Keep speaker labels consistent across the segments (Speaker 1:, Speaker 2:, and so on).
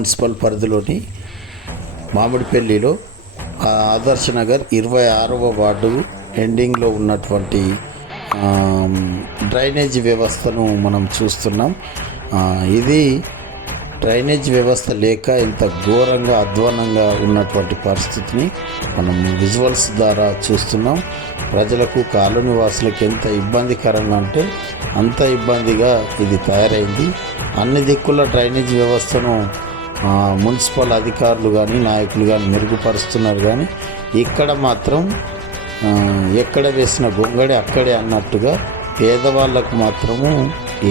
Speaker 1: Municipal పరిధిలోని మామిడిపల్లిలో ఆదర్శ నగర్ ఇరవై ఆరవ వార్డు ఎండింగ్లో ఉన్నటువంటి డ్రైనేజ్ వ్యవస్థను మనం చూస్తున్నాం. ఇది డ్రైనేజ్ వ్యవస్థ లేక ఇంత ఘోరంగా అధ్వానంగా ఉన్నటువంటి పరిస్థితిని మనం విజువల్స్ ద్వారా చూస్తున్నాం. ప్రజలకు కాలనీ వాసులకు ఎంత ఇబ్బందికరంగా అంటే అంత ఇబ్బందిగా ఇది తయారైంది. అన్ని దిక్కుల డ్రైనేజ్ వ్యవస్థను మున్సిపల్ అధికారులు కానీ నాయకులు కానీ మెరుగుపరుస్తున్నారు కానీ ఇక్కడ మాత్రం ఎక్కడ వేసిన గొంగడి అక్కడే అన్నట్టుగా పేదవాళ్ళకు మాత్రము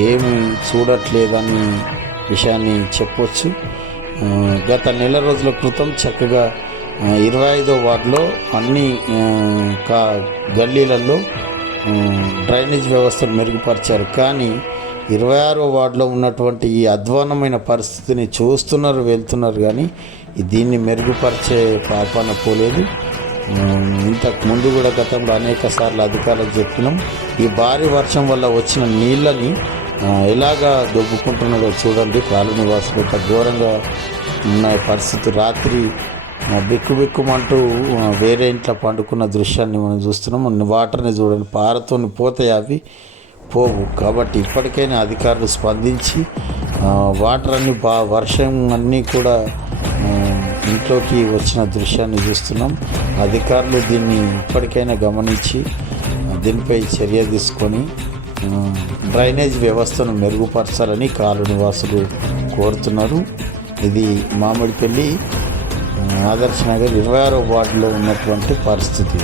Speaker 1: ఏమి చూడట్లేదని విషయాన్ని చెప్పొచ్చు. గత నెల రోజుల క్రితం చక్కగా ఇరవై ఐదో వార్డులో అన్ని కా గల్లీలలో డ్రైనేజ్ వ్యవస్థను మెరుగుపరిచారు. కానీ ఇరవై ఆరో వార్డులో ఉన్నటువంటి ఈ అధ్వానమైన పరిస్థితిని చూస్తున్నారు వెళ్తున్నారు కానీ దీన్ని మెరుగుపరిచే పాపాన పోలేదు. ఇంతకు ముందు కూడా గతంలో అనేక సార్లు అధికారులకు చెప్పినాం. ఈ భారీ వర్షం వల్ల వచ్చిన నీళ్ళని ఎలాగా దొబ్బుకుంటున్నాడో చూడండి. కాలనీ వాసులు ఇంత ఘోరంగా ఉన్న పరిస్థితి. రాత్రి బిక్కుబిక్కుమంటూ వేరే ఇంట్లో పండుకున్న దృశ్యాన్ని మనం చూస్తున్నాం. వాటర్ని చూడండి పారతోని పోతాయి అవి. పోవు. కాబట్టి ఇప్పటికైనా అధికారులు స్పందించి వాటర్ అన్ని బా వర్షం అన్నీ కూడా ఇంట్లోకి వచ్చిన దృశ్యాన్ని చూస్తున్నాం. అధికారులు దీన్ని ఇప్పటికైనా గమనించి దీనిపై చర్య తీసుకొని డ్రైనేజ్ వ్యవస్థను మెరుగుపరచాలని కాలు నివాసులు కోరుతున్నారు. ఇది మామిడిపల్లి ఆదర్శనగర్ ఆదర్శ నగర్ ఇరవై ఆరో వార్డులో ఉన్నటువంటి పరిస్థితి.